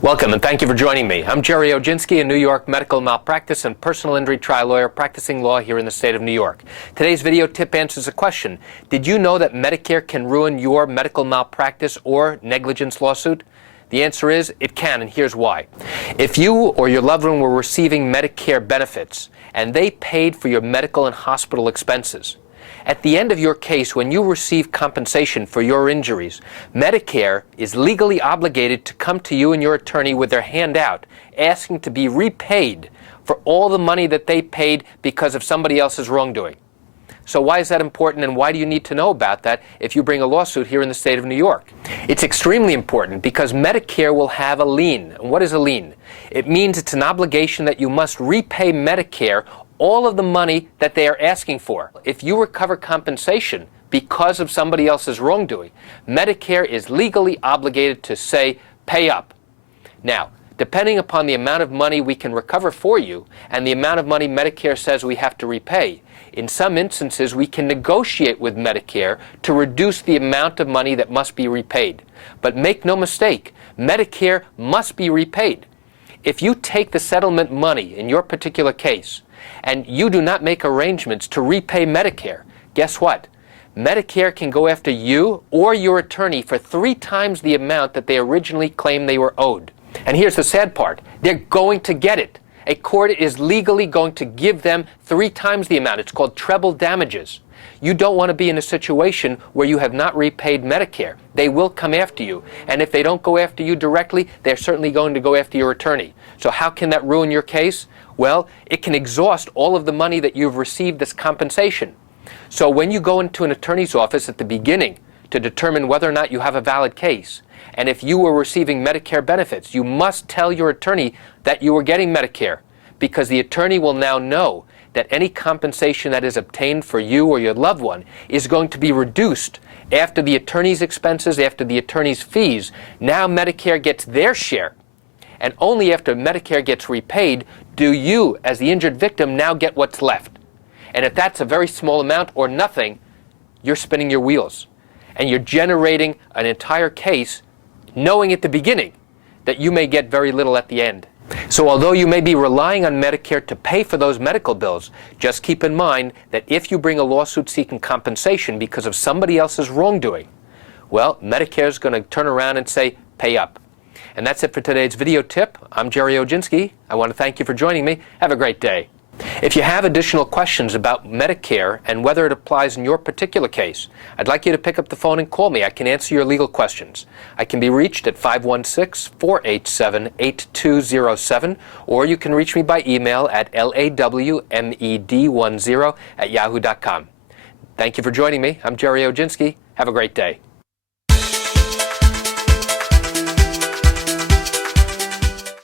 Welcome and thank you for joining me. I'm Gerry Oginski, a New York medical malpractice and personal injury trial lawyer practicing law here in the state of New York. Today's video tip answers a question. Did you know that Medicare can ruin your medical malpractice or negligence lawsuit? The answer is it can, and here's why. If you or your loved one were receiving Medicare benefits and they paid for your medical and hospital expenses, at the end of your case, when you receive compensation for your injuries, Medicare is legally obligated to come to you and your attorney with their hand out, asking to be repaid for all the money that they paid because of somebody else's wrongdoing. So why is that important, and why do you need to know about that if you bring a lawsuit here in the state of New York? It's extremely important because Medicare will have a lien. And what is a lien? It means it's an obligation that you must repay Medicare all of the money that they are asking for. If you recover compensation because of somebody else's wrongdoing, Medicare is legally obligated to say, pay up. Now, depending upon the amount of money we can recover for you and the amount of money Medicare says we have to repay, in some instances we can negotiate with Medicare to reduce the amount of money that must be repaid. But make no mistake, Medicare must be repaid. If you take the settlement money in your particular case and you do not make arrangements to repay Medicare, guess what? Medicare can go after you or your attorney for 3 times the amount that they originally claimed they were owed. And here's the sad part. They're going to get it. A court is legally going to give them 3 times the amount. It's called treble damages. You don't want to be in a situation where you have not repaid Medicare. They will come after you. And if they don't go after you directly, they're certainly going to go after your attorney. So how can that ruin your case? Well, it can exhaust all of the money that you've received as compensation. So when you go into an attorney's office at the beginning to determine whether or not you have a valid case, and if you were receiving Medicare benefits, you must tell your attorney that you were getting Medicare, because the attorney will now know that any compensation that is obtained for you or your loved one is going to be reduced after the attorney's expenses, after the attorney's fees. Now Medicare gets their share. And only after Medicare gets repaid do you, as the injured victim, now get what's left. And if that's a very small amount or nothing, you're spinning your wheels. And you're generating an entire case knowing at the beginning that you may get very little at the end. So although you may be relying on Medicare to pay for those medical bills, just keep in mind that if you bring a lawsuit seeking compensation because of somebody else's wrongdoing, well, Medicare is going to turn around and say, pay up. And that's it for today's video tip. I'm Gerry Oginski. I want to thank you for joining me. Have a great day. If you have additional questions about Medicare and whether it applies in your particular case, I'd like you to pick up the phone and call me. I can answer your legal questions. I can be reached at 516-487-8207, or you can reach me by email at lawmed10@yahoo.com. Thank you for joining me. I'm Gerry Oginski. Have a great day.